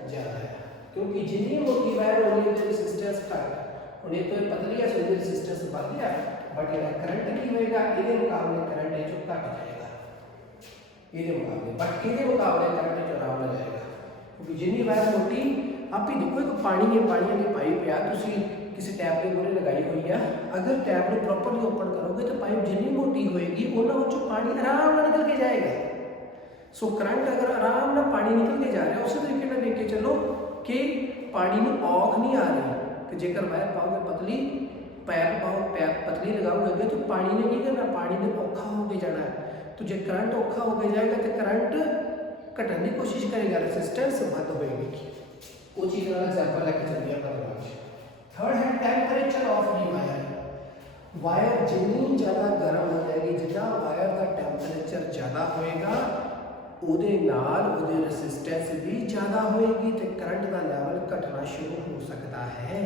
ਜ਼ਿਆਦਾ ਹੈ, ਕਿਉਂਕਿ ਜਿੰਨੀ ਮੋਟੀ ਵਾਇਰ ਹੋਣੀ ਉਹਦੀ ਰੈਸਿਸਟੈਂਸ ਘੱਟ ਹੈ। ਹੁਣ ਇਹ ਤੋਂ ਪਤਲੀ ਹੈ, ਉਹਦੀ ਰੈਸਿਸਟੈਂਸ ਵੱਧ ਹੈ ਬਟ ਇਹਦਾ ਕਰੰਟ ਕੀ ਹੋਏਗਾ, ਇਹਦੇ ਮੁਕਾਬਲੇ ਕਰੰਟ ਇਹ ਚੋਂ ਘੱਟ ਜਾਏਗਾ, ਇਹਦੇ ਮੁਕਾਬਲੇ, ਬਟ ਇਹਦੇ ਮੁਕਾਬਲੇ ਕਰੰਟ ਇਹ ਚੋਂ ਆਰਾਮ ਨਾਲ ਜਾਏਗਾ, ਕਿਉਂਕਿ ਜਿੰਨੀ ਵਾਇਰ ਮੋਟੀ आप ही देखो एक पानी है, पानी वाली पाइप है, तुसी किसी टैप के मूहरे लगाई हुई है, अगर टैप को प्रॉपरली ओपन करोगे तो पाइप जितनी मोटी होएगी उतना उच्च पानी आराम नाल निकल के जाएगा। सो करंट अगर आराम नाल पानी निकल के जा रहा है उसी तरीके नाल देख के चलो कि पानी में औख नहीं आ रही। तो जेकर वायर पाओगे पतली, पैप पाओ, पैप पतली लगाओगे तो पानी ने की करना, पानी ने औखा होके जाना है। तो जो करंट औखा होके जाएगा तो करंट घटने की कोशिश करेगा, रेजिस्टेंस बंद होएगी। वो चीज़ का एग्जांपल लेके चलते हैं अपना दिमाग। थर्ड है temperature of the wire. Wire जितनी ज़्यादा गर्म हो जाएगी, जितना वायर का टेम्परेचर ज़्यादा होएगा ਉਹਦੇ ਨਾਲ ਉਹਦੀ ਰੈਸਿਸਟੈਂਸ ਵੀ ਜ਼ਿਆਦਾ ਹੋਏਗੀ ਤੇ ਕਰੰਟ ਦਾ ਲੈਵਲ ਘਟਣਾ ਸ਼ੁਰੂ ਹੋ ਸਕਦਾ ਹੈ।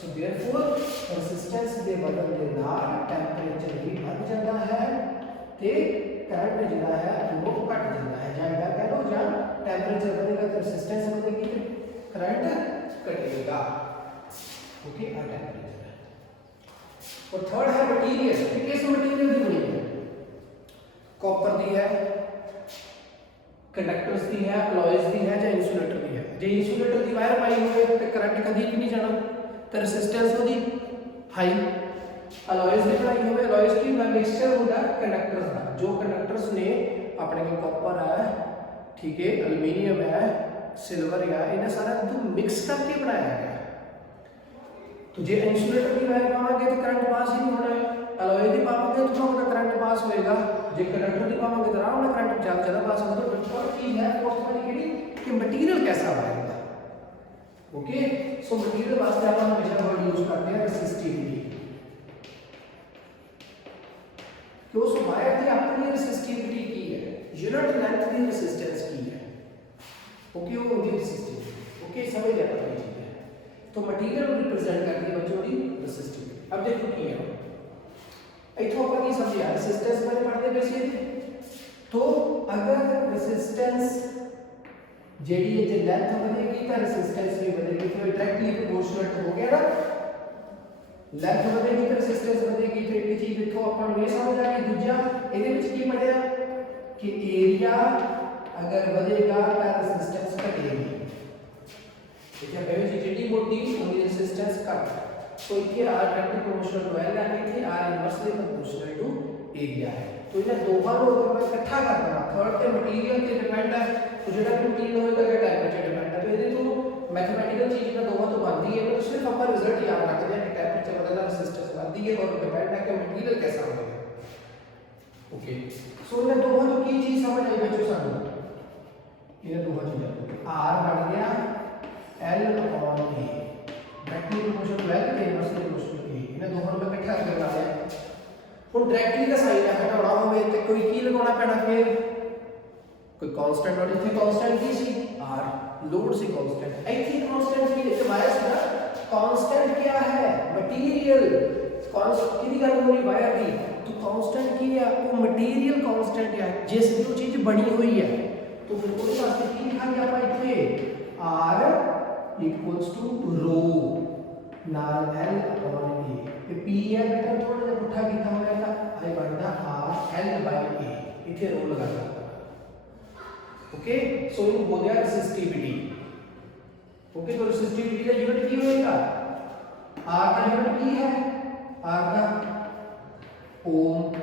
ਸੋ देयरफॉर ਰੈਸਿਸਟੈਂਸ ਦੇ ਵਧਣ ਦੇ ਨਾਲ ਟੈਂਪਰੇਚਰ ਵੀ ਵੱਧ ਜਾਂਦਾ ਹੈ ਤੇ करंट ਜਿਹੜਾ ਹੈ ਉਹ ਘਟ ਜਾਂਦਾ ਹੈ। ਜਾਂ ਇਹ ਕਹਿ ਲਓ ਜਾਂ ਟੈਂਪਰੇਚਰ ਵਧੇਗਾ ਤਾਂ ਰੈਸਿਸਟੈਂਸ ਵਧੇਗੀ ਤੇ करंट घटेगा। ओके, आ टेम्परेचर है। और थर्ड है मटीरियल, कि किस मटीरियल की बनी है, कॉपर दी है, कंडक्टर्स दी है, अलॉयज दी है या इंसुलेटर दी है। जे इंसुलेटर दी वायर पाई हुई है तो करंट कभी भी नहीं जाना, तो रेजिस्टेंस होगी हाई। अलॉयज की बनाई हुई, अलॉयज की मिक्सचर होता है कंडक्टर्स का, जो कंडक्टर्स ने अपने को कॉपर है, ठीक है, एल्यूमीनियम है, सिल्वर या इन्हें सारा मिक्स करके बनाया गया। तो जो इंसुलेटर की वायर पावांगे तो करंट पास ही नहीं होना है, अलॉय की पावांगे तो थोड़ा करंट पास होएगा, जो कंडक्टर की पावांगे तो आराम से करंट ज़्यादा पास होगा। तो थर्ड चीज़ है फोर्थ वाली केड़ी कि मटीरियल कैसा बनेगा। ओके, सो मटीरियल वास्ते आप हमेशा वर्ड यूज करते हैं रेसिस्टिविटी, कि उस वायर की अपनी रेसिस्टिविटी की है, यूनिट लेंथ की रेसिस्टेंस की है। ओके, वो होगी रेसिस्टिविटी। ओके, समझ लिया आपने चीज़ है। तो मटीरियल रिप्रेजेंट करती है बच्चों की रेसिस्टिविटी। अब देखो की है इथों अपन की समझिया रेसिस्टेंस बारे पढ़ते वैसे तो अगर रेसिस्टेंस जेडी है जे लेंथ बढ़ेगी तो रेसिस्टेंस भी बढ़ेगी, तो डायरेक्टली प्रोपोर्शनल हो गया ना। लेंथ बढ़ेगी तो रेसिस्टेंस बढ़ेगी। तो एक चीज इथों अपन ये समझ आ गई। दूसरा ਇਹਦੇ ਵਿੱਚ ਕੀ ਪੜਿਆ कि एरिया अगर बढ़ेगा तो रेजिस्टेंस घटेगी। ठीक है, पहली चीज जितनी मोटी उतनी रेजिस्टेंस कम। तो ये R directly proportional to L है, ये R inversely proportional to area है। तो इन्हें दोनों को अगर मैं इकट्ठा करता हूं, थर्ड पे मटेरियल पे डिपेंड है, तो जो मटेरियल होगा क्या टेंपरेचर डिपेंड है। तो ये तो मैथमेटिकल चीज का दोनों तो बनती है, तो सिर्फ अपन रिजल्ट याद रखते हैं कि टेंपरेचर बदलना, रेजिस्टेंस बनती है और डिपेंड है कि मटेरियल कैसा होगा। ओके सो इन्हें दोनों तो की चीज समझ आई बच्चों सानू इन्हें दोनों चीजें आर बन गया L upon A directly proportional to L ते इनवर्सली प्रोपोर्शनल टू ए इन्हें दोनों में इकट्ठा करना है हुन डायरेक्टली का साइन है घटाना होवे ते कोई की लगाना पैना फिर कोई कांस्टेंट और इथे कांस्टेंट की सी आर लोड से कांस्टेंट इथे कांस्टेंट की इथे वायर से ना कांस्टेंट क्या है मटेरियल कांस्टेंट की गल हो रही वायर की तो कांस्टेंट की है वो मटेरियल कांस्टेंट है जिस जो चीज बनी हुई है तो फिर उसके वास्ते की लिखा गया ਆਪਾਂ ਇੱਥੇ r इक्वल्स टू रो ਨਾਲ l अपॉन a ਤੇ p ਹੈ ਬੇਟਾ ਥੋੜਾ ਜਿਹਾ ਪੁੱਠਾ ਕੀਤਾ ਹੋਇਆ ਤਾਂ ਆਈ ਬਣਦਾ r l by a ਇੱਥੇ रो ਲਗਾ ਦਿੱਤਾ ओके सो ਇਹਨੂੰ ਬੋਲਦੇ ਆ ਰੈਸਿਸਟਿਵਿਟੀ ओके तो रेसिस्टिविटी का यूनिट की होएगा r का यूनिट की है r का ओम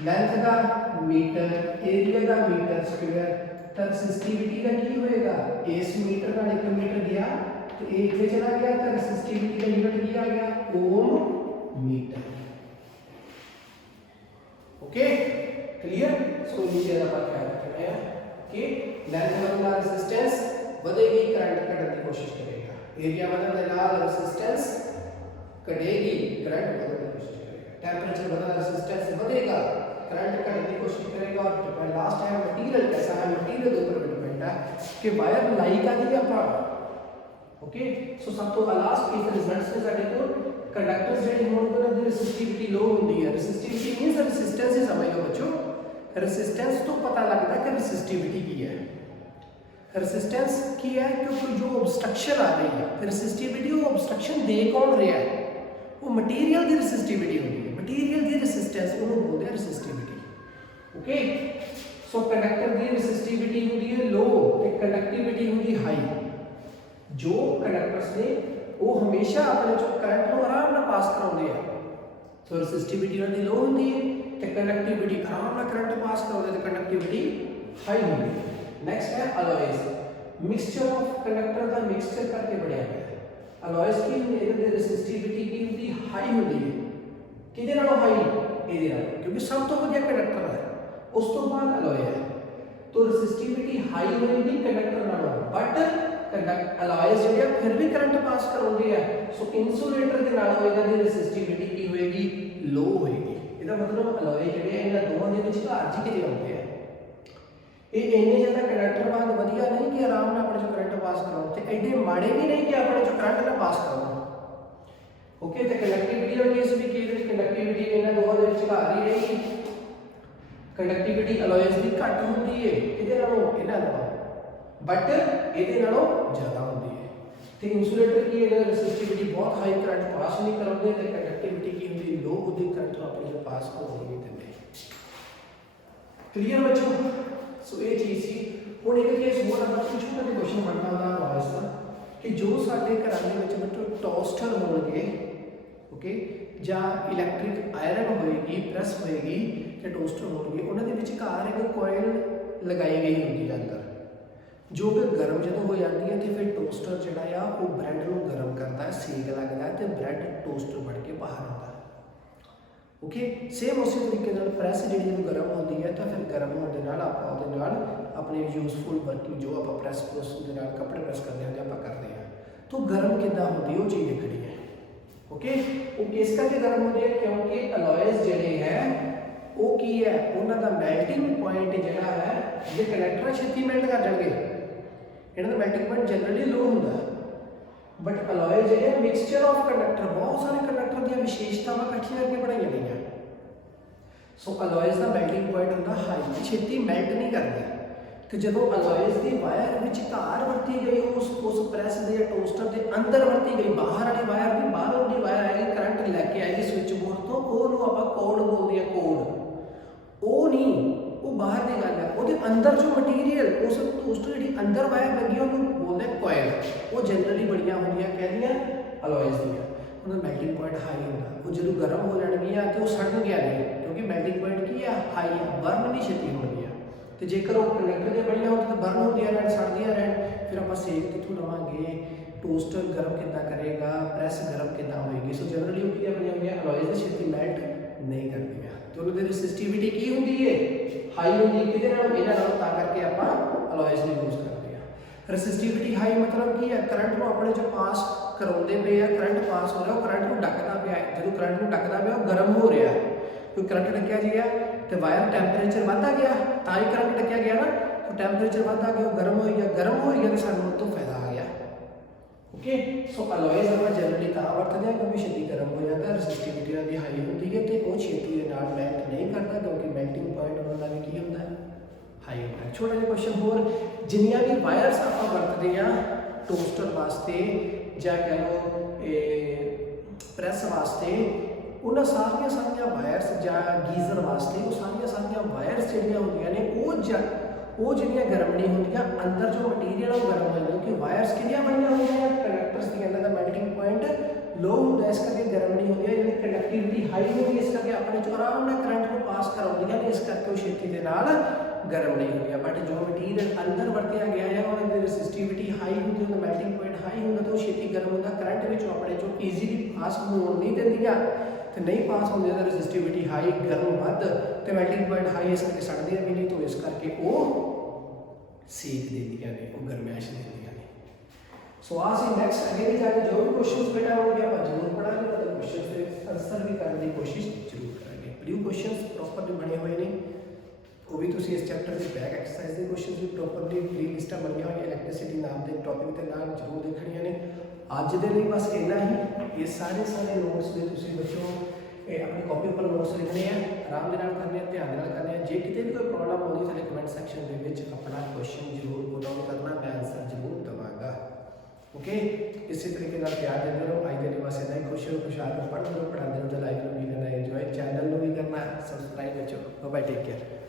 लेंथ का मीटर एरिया का मीटर स्क्वायर तो रेसिस्टिविटी का की होएगा इस मीटर का 1 मीटर गया तो ये इथे चला गया तो रेसिस्टिविटी का यूनिट की आ गया ओम मीटर ओके क्लियर सो नीचे ਆਪਾਂ क्या रखना है कि लेंथ वाला रेजिस्टेंस बढ़ेगी करंट कटने की कोशिश करेगा एरिया बढ़ने के नाल रेजिस्टेंस घटेगी करंट बढ़ने की कोशिश करेगा टेंपरेचर बढ़ा रेजिस्टेंस बढ़ेगा करंट कटने की कोशिश करेगा और लास्ट है मटेरियल कैसा है मटेरियल के ऊपर डिपेंड है कि वायर लाई का दी ਆਪਾਂ ओके सो सब तो लास्ट इस रिजल्ट्स में ਸਾਡੇ ਕੋਲ कंडक्टर्स ਜਿਹੜੇ ਹੋਣ ਉਹਨਾਂ ਦੀ ਰੈਸਿਸਟਿਵਿਟੀ ਲੋ ਹੁੰਦੀ ਹੈ ਰੈਸਿਸਟਿਵਿਟੀ ਮੀਨਸ ਰੈਸਿਸਟੈਂਸ ਹੀ ਸਮਝ ਲਓ ਬੱਚੋ रेजिस्टेंस तो पता लगता है कि रेसिस्टिविटी की है रेजिस्टेंस की है क्योंकि जो ऑब्स्ट्रक्शन आ रही है रेसिस्टिविटी वो ऑब्स्ट्रक्शन दे कौन रहा है वो मटेरियल की रेसिस्टिविटी होती है मटेरियल की रेजिस्टेंस उन्होंने बोलते हैं रेसिस्टिविटी ओके सो कंडक्टर की रेसिस्टिविटी होती है लो ते कंडक्टिविटी होती है हाई जो कंडक्टर्स ने वो हमेशा अपने जो करंट को आराम से पास कराते हैं सो रेसिस्टिविटी उनकी लो होती है ਤੇ ਕੰਡਕਟਿਵਿਟੀ ਆਰਾਮ ਨਾਲ ਕਰੰਟ ਪਾਸ ਕਰਾਉਂਦੇ ਤੇ ਕੰਡਕਟਿਵਿਟੀ ਹਾਈ ਹੁੰਦੀ ਹੈ ਨੈਕਸਟ ਹੈ ਅਲੋਇਜ਼ ਮਿਕਸਚਰ ਆਫ ਕੰਡਕਟਰ ਦਾ ਮਿਕਸਚਰ ਕਰਕੇ ਬਣਿਆ ਹੋਇਆ ਹੈ ਅਲੋਇਜ਼ ਕੀ ਹੁੰਦੀ ਹੈ ਇਹਦੀ ਰੈਸਿਸਟਿਵਿਟੀ ਕੀ ਹੁੰਦੀ ਹਾਈ ਹੁੰਦੀ ਹੈ ਕਿਹਦੇ ਨਾਲੋਂ ਹਾਈ ਇਹਦੇ ਨਾਲ ਕਿਉਂਕਿ ਸਭ ਤੋਂ ਵਧੀਆ ਕੰਡਕਟਰ ਹੈ ਉਸ ਤੋਂ ਬਾਅਦ ਅਲੋਏ ਹੈ तो ਰੈਸਿਸਟਿਵਿਟੀ ਹਾਈ ਹੋਏਗੀ ਕੰਡਕਟਰ ਨਾਲੋਂ ਬਟ ਅਲੋਇਜ਼ ਜਿਹੜੇ ਫਿਰ ਵੀ ਕਰੰਟ ਪਾਸ ਕਰਾਉਂਦੇ ਆ ਸੋ ਇਨਸੂਲੇਟਰ ਦੇ ਨਾਲ ਹੋਏਗਾ ਦੀ ਰੈਸਿਸਟਿਵਿਟੀ ਕੀ ਹੋਏਗੀ ਲੋ ਹੋਏਗੀ ਇਹਦਾ ਮਤਲਬ ਅਲੋਏ ਜਿਹੜੇ ਆ ਇਹਨਾਂ ਦੋਵਾਂ ਦੇ ਵਿਚਕਾਰ ਜੀ ਕਿਤੇ ਆਉਂਦੇ ਆ ਇਹ ਇੰਨੇ ਜ਼ਿਆਦਾ ਕੰਡਕਟਰ ਵਾਂਗ ਵਧੀਆ ਨਹੀਂ ਕਿ ਆਰਾਮ ਨਾਲ ਆਪਣੇ ਚੋਂ ਕਰੰਟ ਪਾਸ ਕਰਾਉਣ ਤੇ ਐਡੇ ਮਾੜੇ ਵੀ ਨਹੀਂ ਕਿ ਆਪਣੇ ਚੋਂ ਕਰੰਟ ਨਾ ਪਾਸ ਕਰਾਉਣ ਓਕੇ ਤੇ ਕੰਡਕਟਿਵਿਟੀ ਦਾ ਕੇਸ ਵੀ ਕੀ ਜਿਹੜੀ ਕੰਡਕਟਿਵਿਟੀ ਇਹਨਾਂ ਦੋਵਾਂ ਦੇ ਵਿਚਕਾਰ ਹੀ ਰਹੇਗੀ ਕੰਡਕਟਿਵਿਟੀ ਅਲੋਇਜ਼ ਦੀ ਘੱਟ ਹੁੰਦੀ ਹੈ ਇਹਦੇ ਨਾਲੋਂ ਇਹਨਾਂ ਨਾਲੋਂ ਬਟ ਇਹਦੇ ਨਾਲੋਂ ਜ਼ਿਆਦਾ ਹੁੰਦੀ ਹੈ ਤੇ ਇਨਸੂਲੇਟਰ ਕੀ ਇਹਦਾ ਰੈਸਿਸਟਿਵਿਟੀ ਬਹੁਤ ਹਾਈ ਕਰੰਟ ਪਾਸ ਨਹੀਂ ਕਰਾਉਂਦੇ ਤੇ ਕੰਡਕਟਿਵਿਟੀ ਕੀ ਹੁੰਦੀ ਲੋ ਉਹਦੀ ਕਰੰਟ ਆਪਣੇ ਜੋ ਪਾਸ ਹੋਣ ਨਹੀਂ ਦਿੰਦੇ ਕਲੀਅਰ ਬੱਚੋ ਸੋ ਇਹ ਚੀਜ਼ ਸੀ ਹੁਣ ਇੱਕ ਕੇਸ ਹੋਰ ਆਪਾਂ ਛੋਟਾ ਜਿਹਾ ਕੁਐਸਚਨ ਬਣਨਾ ਦਾ ਵਾਇਸ ਦਾ ਕਿ ਜੋ ਸਾਡੇ ਘਰਾਂ ਦੇ ਵਿੱਚ ਬੱਚੋ ਟੋਸਟਰ ਹੋਣਗੇ ਓਕੇ ਜਾਂ ਇਲੈਕਟ੍ਰਿਕ ਆਇਰਨ ਹੋਏਗੀ ਪ੍ਰੈਸ ਹੋਏਗੀ ਤੇ ਟੋਸਟਰ ਹੋਣਗੇ ਉਹਨਾਂ ਦੇ ਵਿਚਕਾਰ ਇੱਕ ਕੋਇਲ ਲਗਾਈ ਗਈ ਹੁੰਦੀ ਹੈ ਅੰਦਰ ਜੋ ਕਿ ਗਰਮ ਜਦੋਂ ਹੋ ਜਾਂਦੀ ਹੈ ਤੇ ਫਿਰ ਟੋਸਟਰ ਜਿਹੜਾ ਆ ਉਹ ਬ੍ਰੈਡ ਨੂੰ ਗਰਮ ਕਰਦਾ ਹੈ ਸੇਕ ਲੱਗਦਾ ਹੈ ਤੇ ਬ੍ਰੈਡ ਟੋਸਟਰ ਬਣ ਕੇ ਬਾਹਰ ਆਉਂਦਾ ਹੈ ਓਕੇ ਸੇਮ ਉਸੇ ਤਰੀਕੇ ਨਾਲ ਪ੍ਰੈਸ ਜਿਹੜੀ ਜਦੋਂ ਗਰਮ ਹੁੰਦੀ ਹੈ ਤਾਂ ਫਿਰ ਗਰਮ ਹੋਣ ਦੇ ਨਾਲ ਆਪਾਂ ਉਹਦੇ ਨਾਲ ਆਪਣੇ ਯੂਜ਼ਫੁਲ ਵਰਕਿੰਗ ਜੋ ਆਪਾਂ ਪ੍ਰੈਸ ਦੇ ਨਾਲ ਕੱਪੜੇ ਪ੍ਰੈਸ ਕਰਦੇ ਹਾਂ ਤੇ ਆਪਾਂ ਕਰਦੇ ਹਾਂ ਤਾਂ ਗਰਮ ਕਿੱਦਾਂ ਹੁੰਦੀ ਉਹ ਚੀਜ਼ ਦੇਖਣੀ ਹੈ ਓਕੇ ਉਹ ਕਿਸ ਕਰਕੇ ਗਰਮ ਹੁੰਦੇ ਆ ਕਿਉਂਕਿ ਅਲੋਇਜ਼ ਜਿਹੜੇ ਹੈ ਉਹ ਕੀ ਹੈ ਉਹਨਾਂ ਦਾ ਮੈਲਟਿੰਗ ਪੁਆਇੰਟ ਜਿਹੜਾ ਹੈ ਜੇ ਕੰਡਕਟਰ ਛੇਤੀ ਮੈਲਟ ਕਰ ਜਾਣਗੇ ਇਹਨਾਂ ਦਾ ਮੈਲਟਿੰਗ ਪੁਆਇੰਟ ਜਨਰਲੀ ਲੋ ਹੁੰਦਾ ਬਟ ਅਲੋਏ ਜਿਹੜੇ ਮਿਕਸਚਰ ਆਫ ਕੰਡਕਟਰ ਬਹੁਤ ਸਾਰੇ ਕੰਡਕਟਰ ਦੀਆਂ ਵਿਸ਼ੇਸ਼ਤਾਵਾਂ ਇਕੱਠੀਆਂ ਕਰਕੇ ਬਣਾਈਆਂ ਗਈਆਂ ਸੋ ਅਲੋਇਜ਼ ਦਾ ਮੈਲਟਿੰਗ ਪੁਆਇੰਟ ਹੁੰਦਾ ਹਾਈ ਛੇਤੀ ਮੈਲਟ ਨਹੀਂ ਕਰਦੇ ਤੇ ਜਦੋਂ ਅਲੋਇਜ਼ ਦੀ ਵਾਇਰ ਵਿਚਕਾਰ ਵਰਤੀ ਗਈ ਉਸ ਪ੍ਰੈਸ ਦੇ ਜਾਂ ਟੋਸਟਰ ਦੇ ਅੰਦਰ ਵਰਤੀ ਗਈ ਬਾਹਰ ਵਾਲੀ ਵਾਇਰ ਦੀ ਬਾਹਰੋਂ ਦੀ ਵਾਇਰ ਆਏਗੀ ਕਰੰਟ ਲੈ ਕੇ ਆਏਗੀ ਸਵਿਚ ਬੋਰਡ ਤੋਂ ਉਹਨੂੰ ਆਪਾਂ ਕੋਡ ਬੋਲਦੇ ਆ ਕੋਡ ਉਹ ਨਹੀਂ ਉਹ ਬਾਹਰ ਦੀ ਗੱਲ ਹੈ ਉਹਦੇ ਅੰਦਰ ਜੋ ਮਟੀਰੀਅਲ ਉਸ ਟੋਸਟਰ ਜਿਹੜੀ ਅੰਦਰ ਵਾਇਰ ਲੱਗੀ ਉਹਨੂੰ ਬੋਲਦੇ ਕੋਇਲ ਉਹ ਜਨਰਲੀ ਬੜੀਆਂ ਹੁੰਦੀਆਂ ਕਹਿੰਦੀਆਂ ਅਲੋਇਜ਼ ਦੀਆਂ ਉਹਦਾ ਮੈਲਟਿੰਗ ਪੁਆਇੰਟ ਹਾਈ ਹੁੰਦਾ ਉਹ ਜਦੋਂ ਗਰਮ ਹੋ ਜਾਣਗੀਆਂ ਤੇ ਉਹ ਸੜਨਗੀਆਂ ਨਹੀਂ ਕਿਉਂਕਿ ਮੈਲਟਿੰਗ ਪੁਆਇੰਟ ਕੀ ਹੈ ਹਾਈ ਹੈ ਬਰਨ ਨਹੀਂ ਛੇਤੀ ਹੋਣਗੀਆਂ ਤੇ ਜੇਕਰ ਉਹ ਕੰਡਕਟਰ ਦੇ ਬਣੀਆਂ ਹੋਣ ਤਾਂ ਬਰਨ ਹੁੰਦੀਆਂ ਰਹਿਣ ਸੜਦੀਆਂ ਰਹਿਣ ਫਿਰ ਆਪਾਂ ਸੇਕ ਕਿੱਥੋਂ ਲਵਾਂਗੇ ਟੋਸਟਰ ਗਰਮ ਕਿੱਦਾਂ ਕਰੇਗਾ ਪ੍ਰੈਸ ਗਰਮ ਕਿੱਦਾਂ ਹੋਏਗੀ ਸੋ ਜਨਰਲੀ ਉਹ ਕੀ ਬਣੀਆਂ ਹੋਈਆਂ ਅਲੋਇਜ਼ ਦੀ ਛੇਤੀ ਮੈਲਟ नहीं करदियां तो उन्हां दी रसिस्टिविटी की हुंदी है हाई हुंदी किहदे नाल इहनां नाल तां करके आपां अलॉयज़ नूं यूज़ करदे आ रसिस्टिविटी हाई मतलब की है करंट नूं अपने चों पास कराउंदे पे आ करंट पास हो रहा वो करंट नूं ढकदा पिया है जदों करंट नूं ढकदा पिया गर्म हो रहा कोई करंट ढकिया गया तो वायर टैंपरेचर वधदा गया तां ही करंट ढकिया गया ना तो टैंपरेचर वधदा गया गर्म हो गया तो सानूं उस तों फायदा आ गया ओके सो अलॉयज़ आपां जनरली तां वरतदे आ क्योंकि छेती गर्म हो जाता रसिस्टिविटी उन्हां दी हाई हुंदी है तो वो छेती दे नाल मेल्ट नहीं करता क्योंकि मेल्टिंग पॉइंट उन्हां दा भी की हुंदा है हाई होता है छोटा जिहा क्वेश्चन होर जिन्नियां भी वायर्स आपां वरतदे आ टोस्टर वास्ते जां कह लो प्रैस वास्ते उन्हां सारियां वायर्स जां गीज़र वास्ते वो सारियां वायर्स जिहड़ियां हुंदियां ने वो जिहड़ियां गर्म नहीं हुंदियां अंदर जो मटीरियल वो गर्म हो जांदा क्योंकि वायर्स किहदियां बणियां हुंदियां कंडक्टर्स दी इन्हां दा मेल्टिंग पॉइंट लो हुंदा इस करके गर्म नहीं हुंदियां जिहड़ी कंडक्टिविटी हाई हुंदी इस करके अपने चों आराम नाल करंट नूं पास कराउंदियां ने इस करके वो छेती दे नाल गर्म नहीं हुंदियां बट जो मटीरियल अंदर वरतिया गया है उन्हां दी रसिस्टिविटी हाई हुंदी उन्हां मेल्टिंग पॉइंट हाई हुंदा तो छेती गर्म हुंदा करंट विचों अपने चों ईजीली पास होण नहीं दिंदियां तो नहीं पास होंगे तो रसिस्टिविटी हाई गर्म वध तो मेल्टिंग पॉइंट हाई इस करके सड़दियां भी नहीं तो इस करके वो सेक देंदियां ने वो गर्मैश देंदियां ने सो आ सी नैक्सट अगे जाके जो भी क्वेश्चन बेटा होंगे आप जरूर पढ़ांगे तो क्वेश्चन के आंसर भी करने की कोशिश जरूर करेंगे प्रीव्यू क्वेश्चन प्रॉपरली बने हुए ने वो भी तुसी इस चैप्टर के बैक एक्सरसाइज के क्वेश्चन भी प्रॉपरली प्री लिस्टां बनिया हुई इलैक्ट्रिसिटी नाम के टॉपिक के नाल जरूर देखणियां ने अज दे लई बस इन्ना ही ये सारे नोट्स दे तुसी बच्चों अपनी कॉपी पर नोट्स लिखने हैं आराम के नाल करने ध्यान नाल करने जे किते भी कोई प्रॉब्लम होगी थले कमेंट सैक्शन के विच अपना क्वेश्चन जरूर पुट आउट करना मैं आंसर जरूर दवांगा ओके इसी तरीके नाल प्यार देते रहो अज दे बस इन्ना ही खुश रहो खुशहाल रहो पढ़ते रहो पढ़ाते रहो लाइफ में भी करना एंजॉय चैनल में भी करना सब्सक्राइब बच्चों बाय टेक केयर।